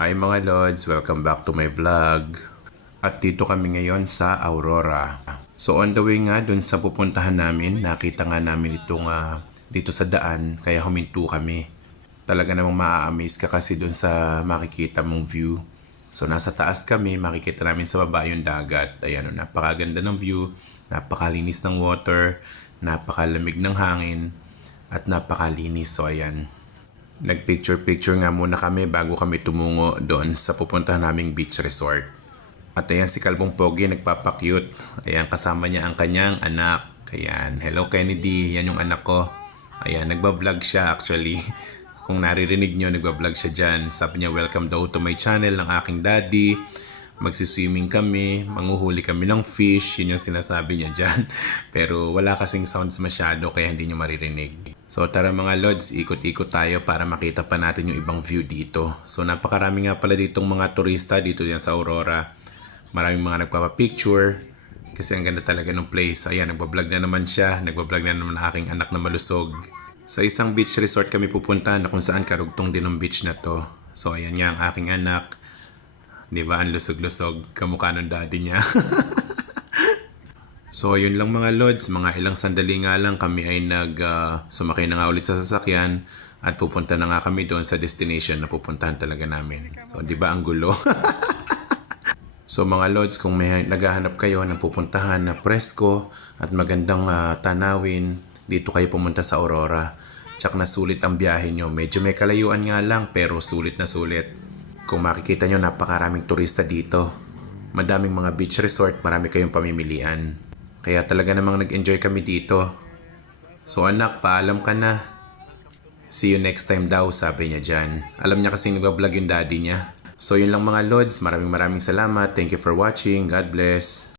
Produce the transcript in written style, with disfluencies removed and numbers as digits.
Hi mga Lods, welcome back to my vlog. At dito kami ngayon sa Aurora. So on the way nga dun sa pupuntahan namin, nakita nga namin itong dito sa daan, kaya huminto kami. Talaga namang maa-amaze ka kasi dun sa makikita mong view. So nasa taas kami, makikita namin sa baba yung dagat. Ayan, napakaganda ng view, napakalinis ng water, napakalamig ng hangin, at napakalinis. So ayan, nagpicture-picture nga muna kami bago kami tumungo doon sa pupuntahan naming beach resort. At ayan si Kalbong Pogi nagpapakyut. Ayan, kasama niya ang kanyang anak. Ayan, hello Kennedy, yan yung anak ko. Ayan, nagbablog siya actually. Kung naririnig nyo, nagbablog siya dyan. Sabi niya, welcome daw to my channel ng aking daddy. Magsiswimming kami, manguhuli kami ng fish, yun yung sinasabi niya dyan. Pero wala kasing sounds masyado kaya hindi nyo maririnig. So tara mga Lods, ikot-ikot tayo para makita pa natin yung ibang view dito. So napakarami nga pala ditong mga turista dito yan sa Aurora. Maraming mga nagpapapicture kasi ang ganda talaga ng place. Ayan, nagbablog na naman siya, nagbablog na naman ang aking anak na malusog. Sa isang beach resort kami pupunta na kung saan karugtong din ng beach na to. So ayan nga ang aking anak. Di ba, ang lusog-lusog, kamukha ng daddy niya. So, yun lang mga Lods, mga ilang sandali nga lang kami ay sumakay na nga ulit sa sasakyan at pupunta na nga kami doon sa destination na pupuntahan talaga namin. So, di ba ang gulo? So, mga Lods, kung may naghahanap kayo ng pupuntahan na presko at magandang tanawin, dito kayo pumunta sa Aurora. Tsak na sulit ang biyahe nyo. Medyo may kalayuan nga lang, pero sulit na sulit. Kung makikita nyo, napakaraming turista dito. Madaming mga beach resort, marami kayong pamimilian. Kaya talaga namang nag-enjoy kami dito. So anak, paalam ka na. See you next time daw, sabi niya dyan. Alam niya kasi nag-vlog yung daddy niya. So yun lang mga Lods, maraming salamat. Thank you for watching. God bless.